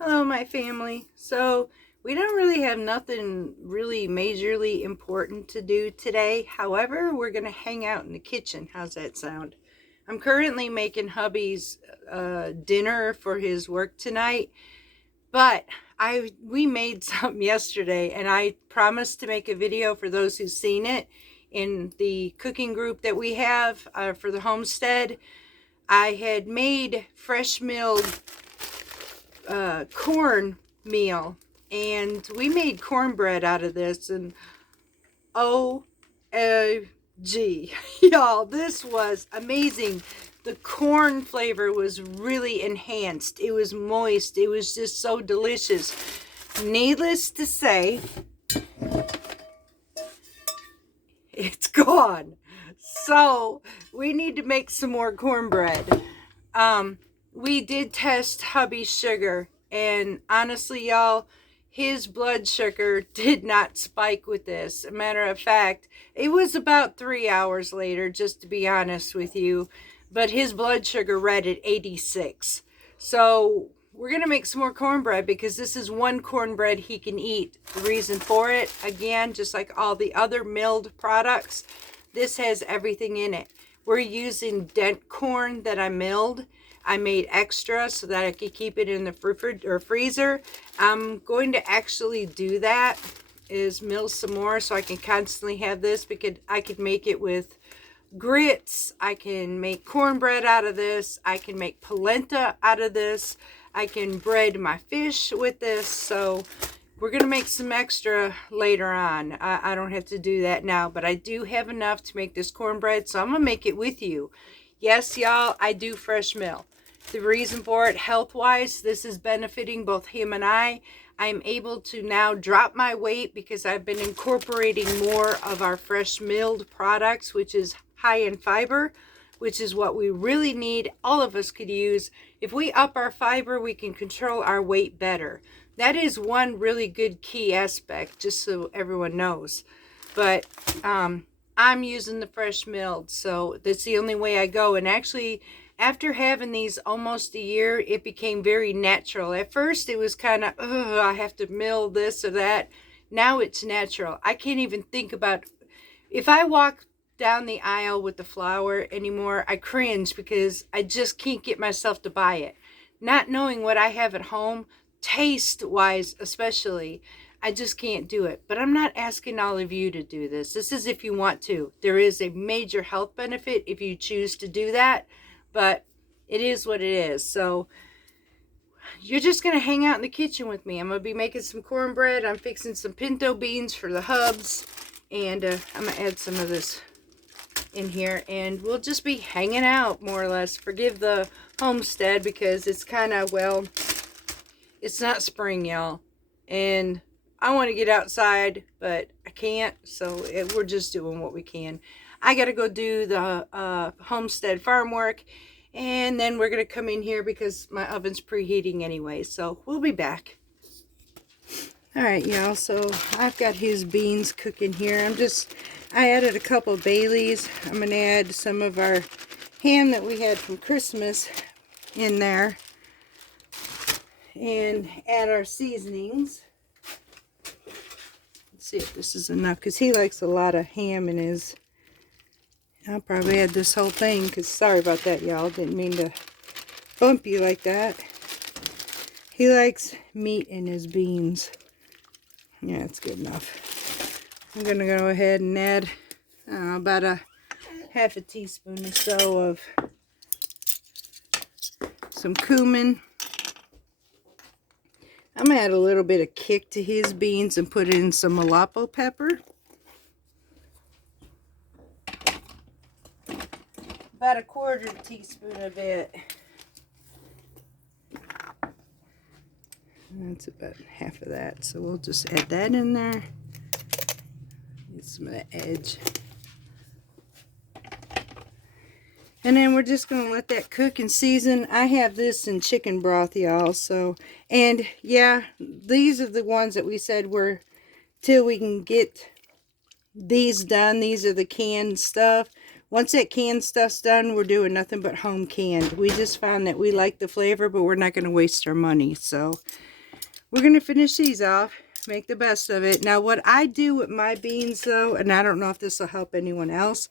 Hello, my family. So, we don't really have nothing really majorly important to do today. However, we're going to hang out in the kitchen. How's that sound? I'm currently making hubby's dinner for his work tonight, but we made something yesterday, and I promised to make a video for those who've seen it in the cooking group that we have for the Homestead. I had made fresh milled corn meal, and we made cornbread out of this, and OMG, y'all, this was amazing. The corn flavor was really enhanced. It was moist. It was just so delicious. Needless to say, it's gone. So we need to make some more cornbread. We did test hubby's sugar, and honestly, y'all, his blood sugar did not spike with this. A matter of fact, it was about 3 hours later, just to be honest with you, but his blood sugar read at 86. So we're going to make some more cornbread because this is one cornbread he can eat. The reason for it, again, just like all the other milled products, this has everything in it. We're using dent corn that I milled. I made extra so that I could keep it in the freezer. I'm going to actually do that, is mill some more so I can constantly have this, because I could make it with grits. I can make cornbread out of this. I can make polenta out of this. I can bread my fish with this. So we're going to make some extra later on. I don't have to do that now, but I do have enough to make this cornbread, so I'm going to make it with you. Yes, y'all, I do fresh mill. The reason for it, health-wise, this is benefiting both him and I. I'm able to now drop my weight because I've been incorporating more of our fresh milled products, which is high in fiber, which is what we really need. All of us could use. If we up our fiber, we can control our weight better. That is one really good key aspect, just so everyone knows. But I'm using the fresh milled, so that's the only way I go. And actually, after having these almost a year, it became very natural. At first, it was kind of, I have to mill this or that. Now it's natural. I can't even think about, if I walk down the aisle with the flour anymore, I cringe because I just can't get myself to buy it. Not knowing what I have at home, taste-wise especially, I just can't do it. But I'm not asking all of you to do this. This is if you want to. There is a major health benefit if you choose to do that, but it is what it is. So you're just going to hang out in the kitchen with me. I'm going to be making some cornbread. I'm fixing some pinto beans for the hubs, and I'm going to add some of this in here, and we'll just be hanging out more or less. Forgive the homestead because it's kind of, well, it's not spring, y'all, and I want to get outside, but I can't, so we're just doing what we can. I got to go do the homestead farm work, and then we're going to come in here because my oven's preheating anyway, so we'll be back. All right, y'all, so I've got his beans cooking here. I added a couple of Baileys. I'm going to add some of our ham that we had from Christmas in there, and add our seasonings. Let's see if this is enough, because he likes a lot of ham in his. I'll probably add this whole thing, because sorry about that, y'all. Didn't mean to bump you like that. He likes meat in his beans. Yeah, it's good enough. I'm going to go ahead and add about a half a teaspoon or so of some cumin. I'm going to add a little bit of kick to his beans and put in some Malapo pepper. About a quarter teaspoon of it. That's about half of that. So we'll just add that in there. Get some of the edge. And then we're just going to let that cook and season. I have this in chicken broth, y'all. So, and yeah, these are the ones that we said were till we can get these done. These are the canned stuff. Once that canned stuff's done, we're doing nothing but home canned. We just found that we like the flavor, but we're not going to waste our money. So we're going to finish these off, make the best of it. Now, what I do with my beans, though, and I don't know if this will help anyone else,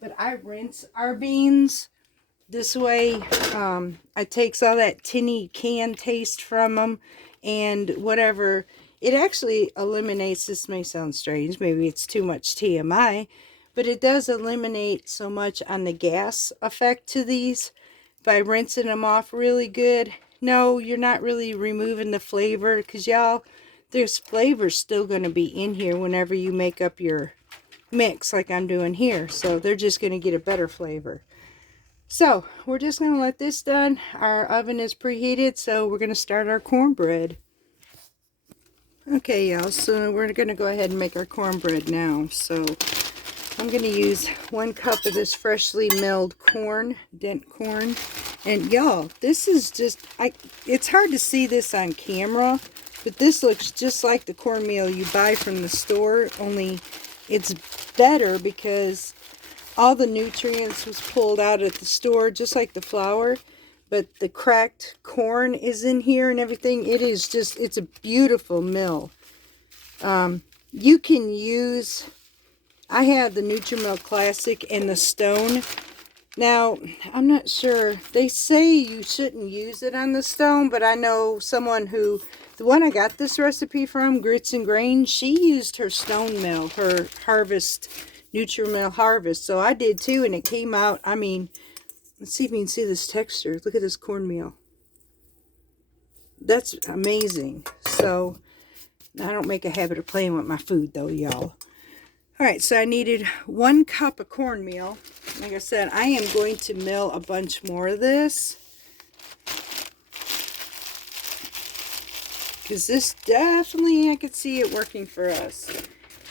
but I rinse our beans. This way, it takes all that tinny can taste from them and whatever. It actually eliminates, this may sound strange, maybe it's too much TMI, but it does eliminate so much on the gas effect to these by rinsing them off really good. No, you're not really removing the flavor because y'all, there's flavor still going to be in here whenever you make up your mix like I'm doing here. So they're just going to get a better flavor. So we're just going to let this done. Our oven is preheated, so we're going to start our cornbread. Okay, y'all, so we're going to go ahead and make our cornbread now. So I'm going to use 1 cup of this freshly milled corn, dent corn. And y'all, this is just, it's hard to see this on camera, but this looks just like the cornmeal you buy from the store, only it's better because all the nutrients was pulled out at the store, just like the flour, but the cracked corn is in here and everything. It is just, it's a beautiful mill. You can use, I have the Nutritional Classic and the Stone. Now, I'm not sure, they say you shouldn't use it on the Stone, but I know someone who, the one I got this recipe from, Grits and Grains, she used her Stone mill, her Harvest, Nutritional Harvest. So I did too, and it came out, I mean, let's see if you can see this texture. Look at this cornmeal. That's amazing. So, I don't make a habit of playing with my food though, y'all. Alright, so I needed 1 cup of cornmeal. Like I said, I am going to mill a bunch more of this, because this definitely, I could see it working for us.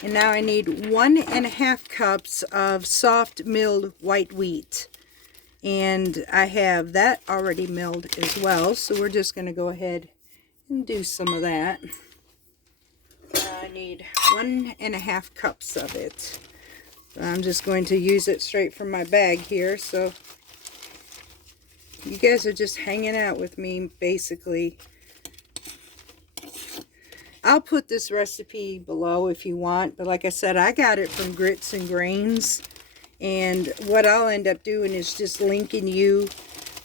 And now I need 1.5 cups of soft milled white wheat. And I have that already milled as well. So we're just going to go ahead and do some of that. I need 1.5 cups of it. I'm just going to use it straight from my bag here. So you guys are just hanging out with me basically. I'll put this recipe below if you want, but like I said, I got it from Grits and Grains, and what I'll end up doing is just linking you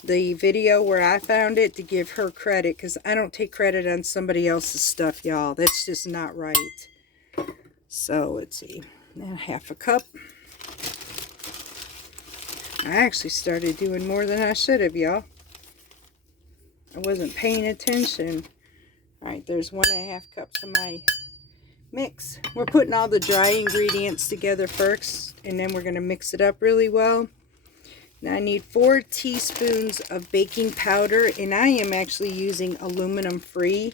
the video where I found it to give her credit, because I don't take credit on somebody else's stuff, y'all. That's just not right. So let's see, now 1/2 cup. I actually started doing more than I should have, y'all. I wasn't paying attention. Alright, there's 1.5 cups of my mix. We're putting all the dry ingredients together first, and then we're going to mix it up really well. Now I need 4 teaspoons of baking powder, and I am actually using aluminum free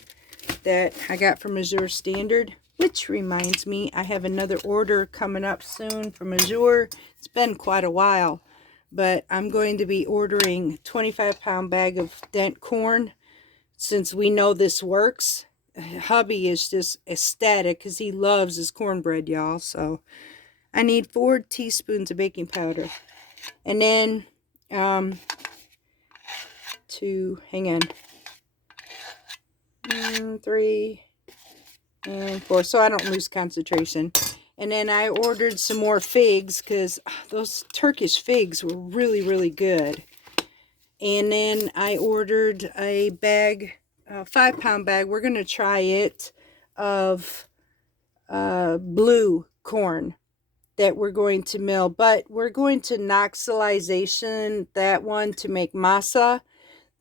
that I got from Azure Standard, which reminds me, I have another order coming up soon from Azure. It's been quite a while, but I'm going to be ordering a 25-pound bag of dent corn. Since we know this works, hubby is just ecstatic because he loves his cornbread, y'all. So I need 4 teaspoons of baking powder. And then, hang on, 3 and 4, so I don't lose concentration. And then I ordered some more figs because those Turkish figs were really, really good. And then I ordered a bag, a 5-pound bag. We're going to try it, of blue corn that we're going to mill. But we're going to noxalization that one to make masa.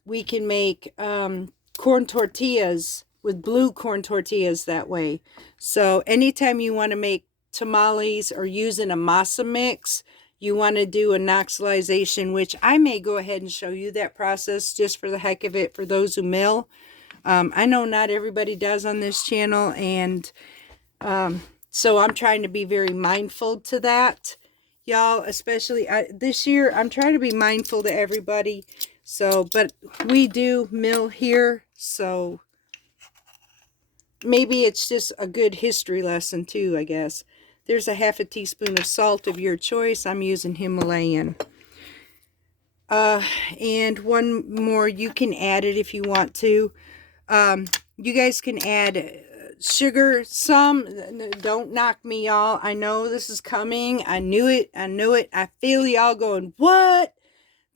We can make corn tortillas with blue corn tortillas that way. So anytime you want to make tamales or using a masa mix, you want to do a noxalization, which I may go ahead and show you that process just for the heck of it for those who mill. I know not everybody does on this channel, and so I'm trying to be very mindful to that, y'all. Especially this year, I'm trying to be mindful to everybody. So, but we do mill here, so maybe it's just a good history lesson too, I guess. There's a 1/2 teaspoon of salt of your choice. I'm using Himalayan. And one more, you can add it if you want to. You guys can add sugar. Some, don't knock me, y'all. I know this is coming. I knew it. I knew it. I feel y'all going, what?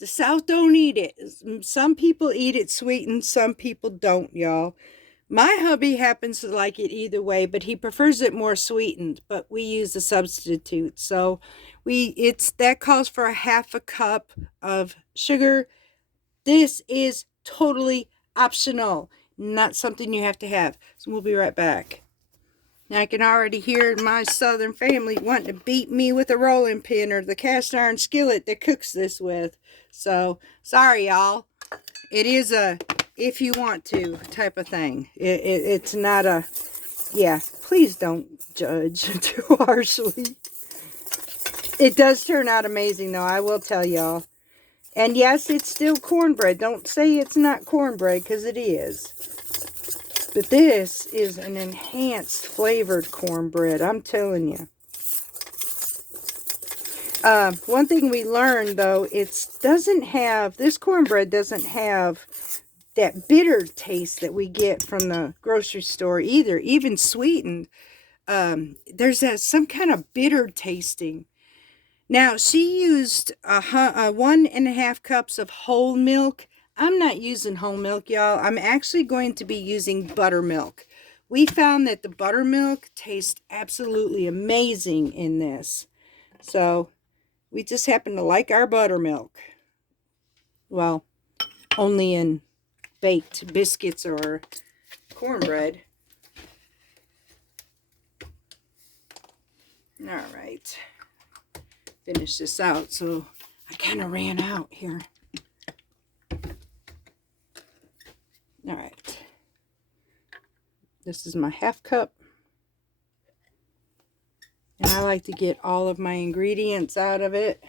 The South don't eat it. Some people eat it sweetened. Some people don't, y'all. My hubby happens to like it either way, but he prefers it more sweetened. But we use a substitute. So that calls for a half a cup of sugar. This is totally optional, not something you have to have. So we'll be right back. Now I can already hear my southern family wanting to beat me with a rolling pin or the cast iron skillet that cooks this with. So sorry, y'all. It is a if you want to type of thing. It's not a, yeah, please don't judge too harshly. It does turn out amazing though, I will tell y'all. And yes, it's still cornbread. Don't say it's not cornbread, because it is. But this is an enhanced flavored cornbread, I'm telling you. One thing we learned, though, this cornbread doesn't have that bitter taste that we get from the grocery store either, even sweetened. There's some kind of bitter tasting. Now, she used 1.5 cups of whole milk. I'm not using whole milk, y'all. I'm actually going to be using buttermilk. We found that the buttermilk tastes absolutely amazing in this. So, we just happen to like our buttermilk. Well, only in baked biscuits or cornbread. All right. Finish this out. So I kind of ran out here. All right. This is my half cup. And I like to get all of my ingredients out of it.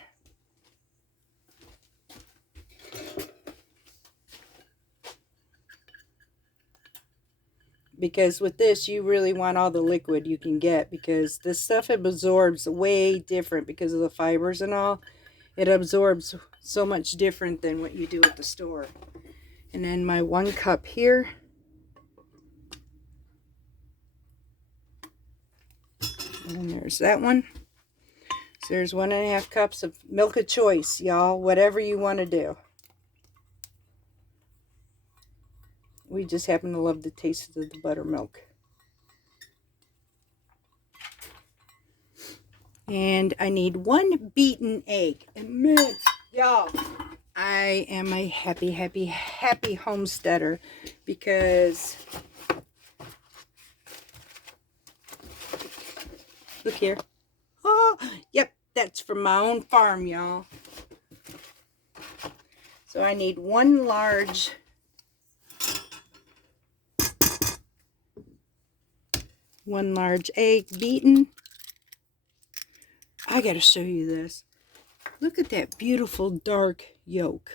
Because with this, you really want all the liquid you can get, because this stuff absorbs way different because of the fibers and all. It absorbs so much different than what you do at the store. And then my 1 cup here. And there's that one. So there's 1.5 cups of milk of choice, y'all. Whatever you want to do. We just happen to love the taste of the buttermilk. And I need 1 beaten egg. And man, y'all, I am a happy, happy, happy homesteader, because look here. Oh, yep, that's from my own farm, y'all. So I need 1 large egg beaten. I gotta show you this. Look at that beautiful dark yolk.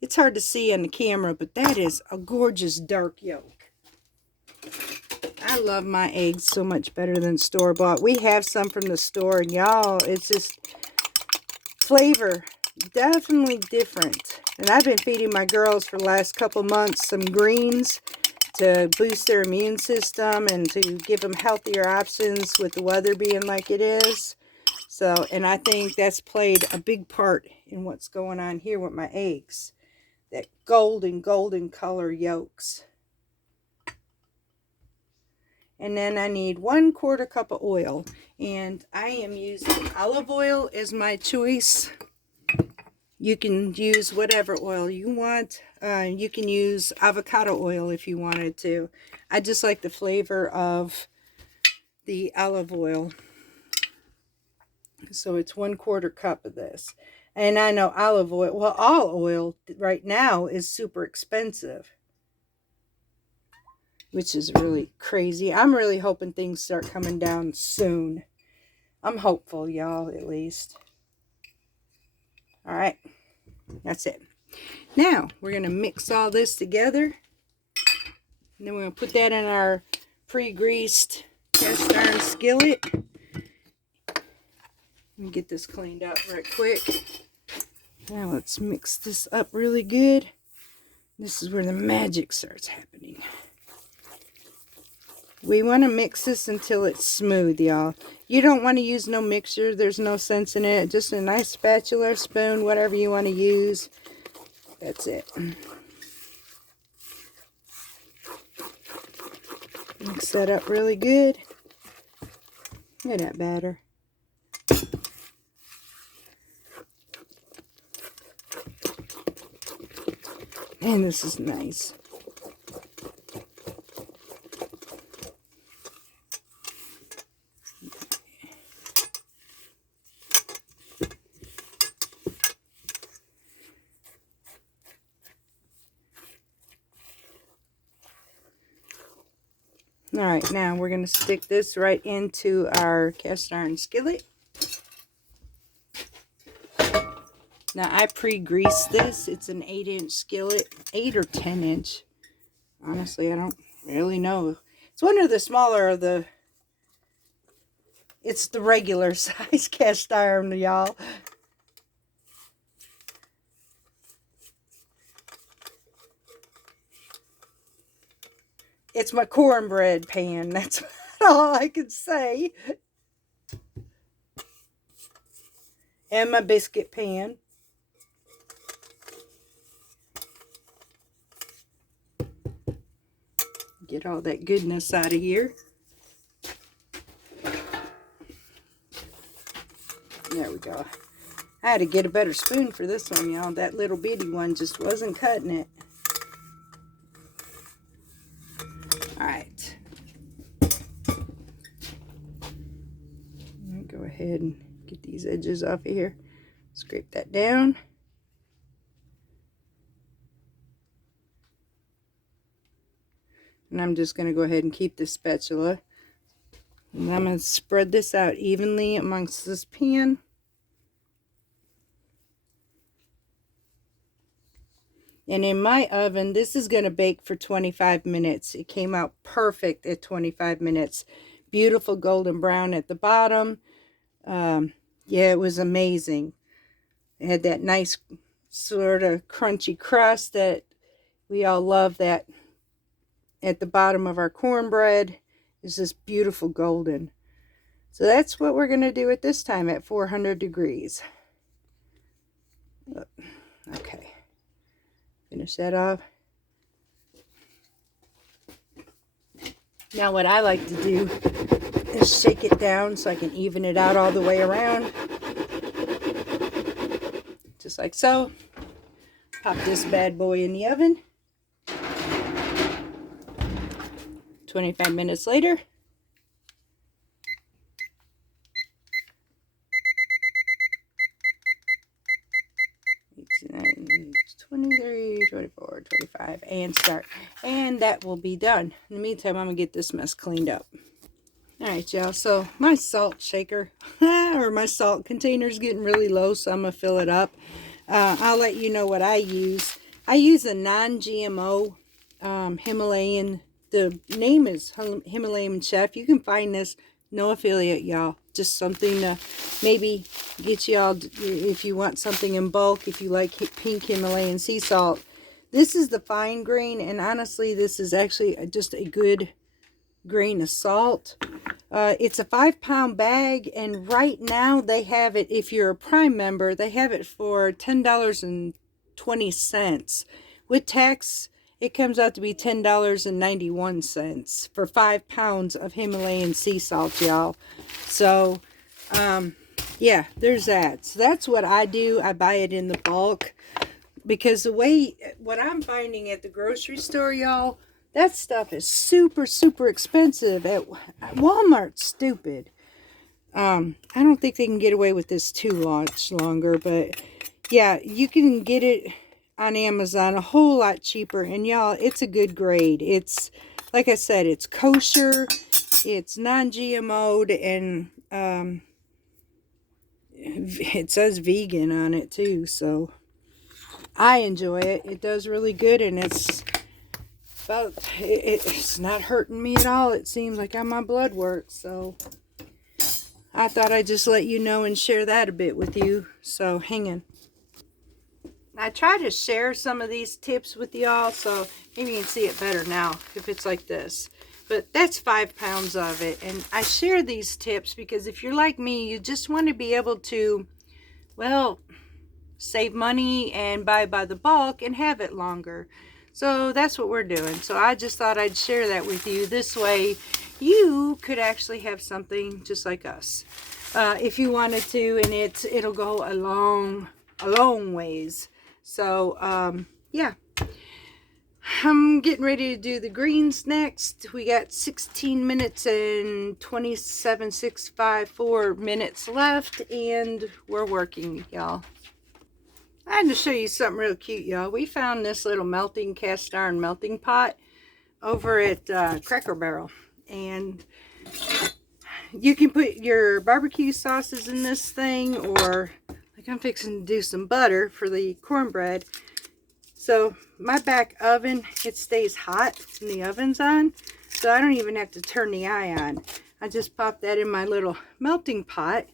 It's hard to see on the camera, but that is a gorgeous dark yolk. I love my eggs so much better than store-bought. We have some from the store, and y'all, it's just flavor definitely different. And I've been feeding my girls for the last couple months some greens to boost their immune system and to give them healthier options with the weather being like it is. So, and I think that's played a big part in what's going on here with my eggs. That golden color yolks. And then I need 1/4 cup of oil. And I am using olive oil as my choice. You can use whatever oil you want. You can use avocado oil if you wanted to. I just like the flavor of the olive oil. So it's 1/4 cup of this. And I know olive oil, well, all oil right now is super expensive, which is really crazy. I'm really hoping things start coming down soon. I'm hopeful, y'all, at least. All right, that's it. Now, we're going to mix all this together. And then we're going to put that in our pre-greased cast iron skillet. Let me get this cleaned up right quick. Now let's mix this up really good. This is where the magic starts happening. We want to mix this until it's smooth, y'all. You don't want to use no mixer. There's no sense in it. Just a nice spatula, spoon, whatever you want to use. That's it. Mix that up really good. Look at that batter. And this is nice. Alright, now we're going to stick this right into our cast iron skillet. Now I pre-greased this. It's an 8-inch skillet, 8 or 10 inch. Honestly, I don't really know. It's one of the smaller of the, it's the regular size cast iron, y'all. It's my cornbread pan. That's all I can say. And my biscuit pan. Get all that goodness out of here. There we go. I had to get a better spoon for this one, y'all. That little bitty one just wasn't cutting it. Alright. Go ahead and get these edges off of here. Scrape that down. And I'm just going to go ahead and keep this spatula. And I'm going to spread this out evenly amongst this pan. And in my oven, this is going to bake for 25 minutes. It came out perfect at 25 minutes. Beautiful golden brown at the bottom. Yeah, it was amazing. It had that nice sort of crunchy crust that we all love. That at the bottom of our cornbread is this beautiful golden. So that's what we're going to do at this time at 400 degrees. Okay. Finish that off. Now what I like to do is shake it down so I can even it out all the way around. Just like so. Pop this bad boy in the oven. 25 minutes later. It's 23, 24, 25, and start. And that will be done. In the meantime, I'm going to get this mess cleaned up. Alright, y'all. So, my salt shaker, or my salt container is getting really low, so I'm going to fill it up. I'll let you know what I use. I use a non-GMO Himalayan. The name is Himalayan Chef. You can find this. No affiliate, y'all. Just something to maybe get y'all, if you want something in bulk, if you like pink Himalayan sea salt. This is the fine grain, and honestly, this is actually just a good grain of salt. It's a 5-pound bag, and right now they have it, if you're a Prime member, they have it for $10.20. With tax, it comes out to be $10.91 for 5 pounds of Himalayan sea salt, y'all. So, yeah, there's that. So that's what I do. I buy it in the bulk. Because the way, what I'm finding at the grocery store, y'all, that stuff is super, super expensive. At Walmart's stupid. I don't think they can get away with this too much longer. But, yeah, you can get it on Amazon a whole lot cheaper, and y'all, it's a good grade. It's, like I said, it's kosher, it's non-GMO'd, and it says vegan on it too, so I enjoy it. It does really good, and it's not hurting me at all. It seems like on my blood work, so I thought I'd just let you know and share that a bit with you. So hang on. I try to share some of these tips with y'all, so maybe you can see it better now if it's like this. But that's 5 pounds of it. And I share these tips because if you're like me, you just want to be able to, well, save money and buy by the bulk and have it longer. So that's what we're doing. So I just thought I'd share that with you. This way you could actually have something just like us. If you wanted to, and it'll go a long ways. So yeah. I'm getting ready to do the greens next. We got 16 minutes and 27.654 minutes left, and we're working, y'all. I had to show you something real cute, y'all. We found this little cast iron melting pot over at Cracker Barrel, and you can put your barbecue sauces in this thing, or like I'm fixing to do some butter for the cornbread. So my back oven, it stays hot and the oven's on, so I don't even have to turn the eye on. I just pop that in my little melting pot,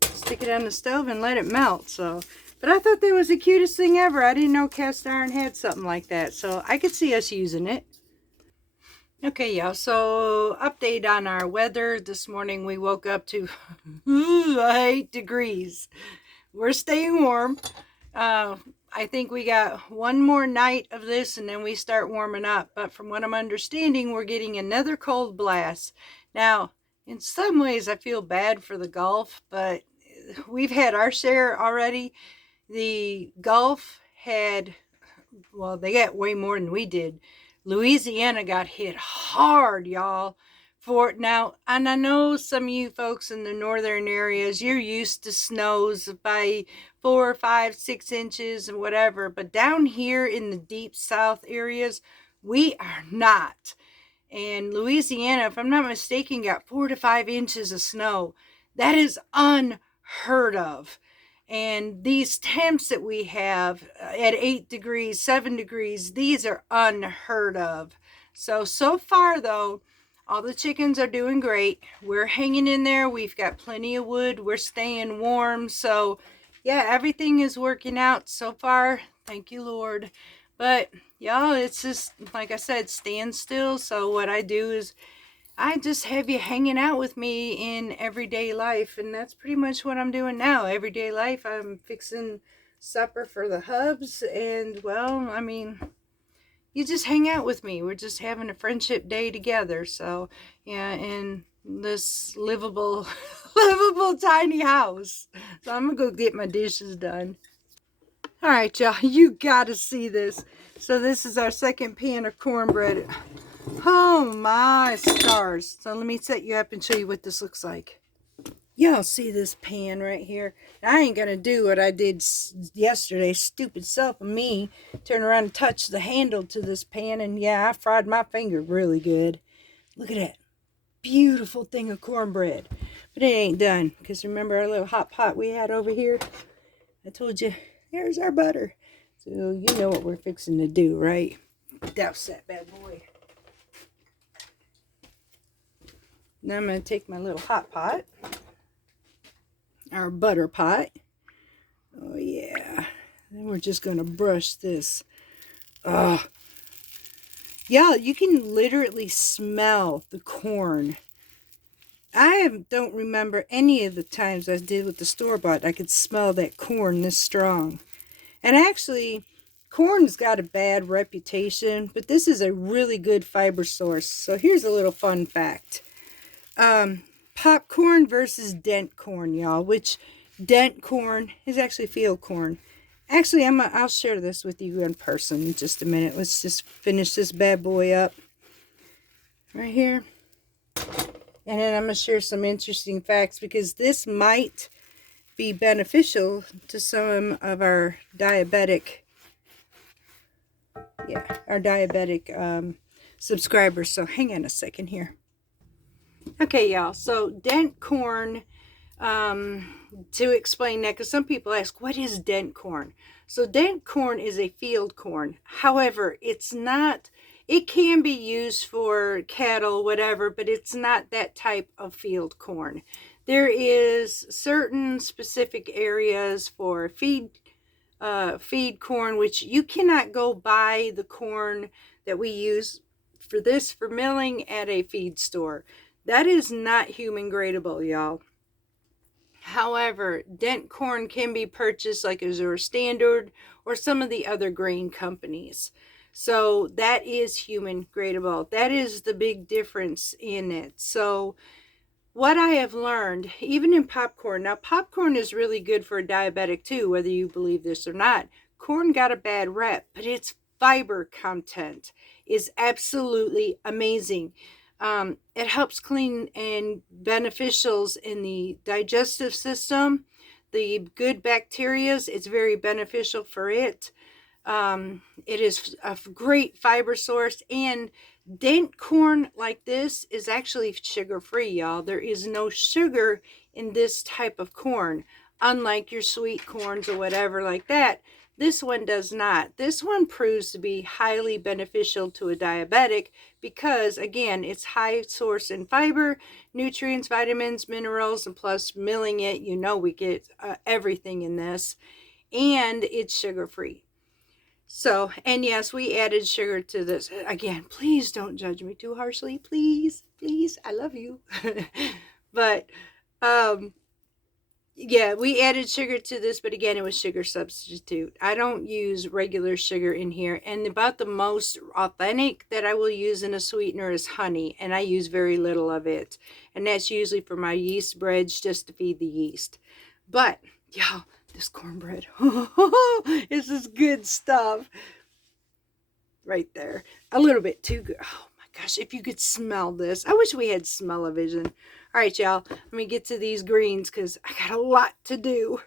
stick it on the stove and let it melt. So, but I thought that was the cutest thing ever. I didn't know cast iron had something like that, so I could see us using it. Okay, y'all, so update on our weather. This morning we woke up to 8 degrees. We're staying warm. I think we got one more night of this and then we start warming up. But from what I'm understanding, we're getting another cold blast. Now, in some ways, I feel bad for the Gulf, but we've had our share already. The Gulf had, well, they got way more than we did. Louisiana got hit hard, y'all. For now, and I know some of you folks in the northern areas, you're used to snows by 4, 5, 6 inches and whatever, but down here in the deep south areas, we are not. And Louisiana, if I'm not mistaken, got 4 to 5 inches of snow. That is unheard of. And these temps that we have at 8 degrees, 7 degrees, these are unheard of. So far though, all the chickens are doing great. We're hanging in there. We've got plenty of wood. We're staying warm. So yeah, everything is working out so far. Thank you, Lord. But y'all, it's just, like I said, stand still. So what I do is I just have you hanging out with me in everyday life. And that's pretty much what I'm doing now. Everyday life. I'm fixing supper for the hubs. And well, I mean, you just hang out with me. We're just having a friendship day together. So yeah, in this livable tiny house. So I'm gonna go get my dishes done. All right, y'all, you gotta see this. So this is our second pan of cornbread. Oh my stars. So let me set you up and show you what this looks like. Y'all see this pan right here? I ain't gonna do what I did yesterday, stupid self of me. Turn around and touch the handle to this pan, and yeah, I fried my finger really good. Look at that beautiful thing of cornbread. But it ain't done, because remember our little hot pot we had over here? I told you, there's our butter. So you know what we're fixing to do, right? Douse that bad boy. Now I'm going to take my little hot pot, our butter pot. Oh yeah. Then we're just going to brush this. Yeah, you can literally smell the corn. I don't remember any of the times I did with the store-bought. I could smell that corn this strong. And actually, corn's got a bad reputation, but this is a really good fiber source. So here's a little fun fact. Popcorn versus dent corn, y'all, which dent corn is actually field corn. Actually, I'll share this with you in person in just a minute. Let's just finish this bad boy up right here. And then I'm going to share some interesting facts, because this might be beneficial to some of our diabetic subscribers. So hang on a second here. Okay, y'all. So dent corn, to explain that, because some people ask, what is dent corn? So dent corn is a field corn. However, it's not, it can be used for cattle, whatever, but it's not that type of field corn. There is certain specific areas for feed corn, which you cannot go buy the corn that we use for this for milling at a feed store. That is not human gradable, y'all. However, dent corn can be purchased like Azure Standard or some of the other grain companies. So that is human gradable. That is the big difference in it. So what I have learned, even in popcorn, now popcorn is really good for a diabetic too, whether you believe this or not. Corn got a bad rep, but its fiber content is absolutely amazing. It helps clean and beneficials in the digestive system. The good bacterias, it's very beneficial for it. It is a great fiber source, and dent corn like this is actually sugar free, y'all. There is no sugar in this type of corn, unlike your sweet corns or whatever like that. This one does not. This one proves to be highly beneficial to a diabetic because, again, it's high source in fiber, nutrients, vitamins, minerals, and plus milling it, you know, we get everything in this, and it's sugar free. So, and yes, we added sugar to this. Again, please don't judge me too harshly. Please, please, I love you. But, yeah, we added sugar to this, but again, it was sugar substitute. I don't use regular sugar in here. And about the most authentic that I will use in a sweetener is honey, and I use very little of it. And that's usually for my yeast breads, just to feed the yeast. But, y'all, this cornbread, this is good stuff. Right there. A little bit too good. Oh my gosh, if you could smell this. I wish we had smell-o-vision. All right, y'all. Let me get to these greens because I got a lot to do.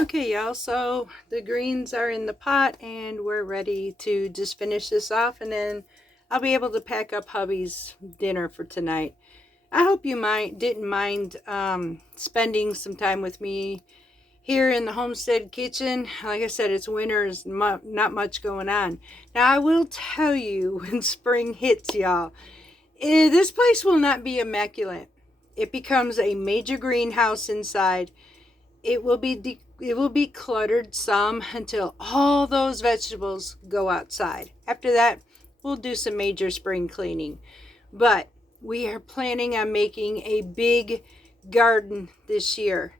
Okay, y'all. So the greens are in the pot and we're ready to just finish this off, and then I'll be able to pack up hubby's dinner for tonight. I hope you didn't mind spending some time with me here in the Homestead kitchen. Like I said, it's winter, there's not much going on. Now, I will tell you, when spring hits, y'all, this place will not be immaculate. It becomes a major greenhouse inside. It will be cluttered some until all those vegetables go outside. After that, we'll do some major spring cleaning. But we are planning on making a big garden this year,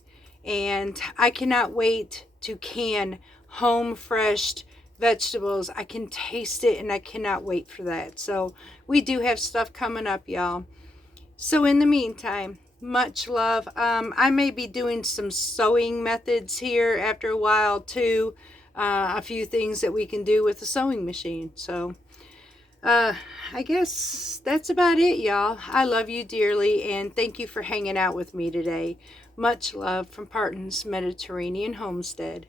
and I cannot wait to can home fresh vegetables. I can taste it and I cannot wait for that. So we do have stuff coming up, y'all. So in the meantime, much love. I may be doing some sewing methods here after a while too. A few things that we can do with the sewing machine. So I guess that's about it, y'all. I love you dearly, and thank you for hanging out with me today. Much love from Parton's Mediterranean Homestead.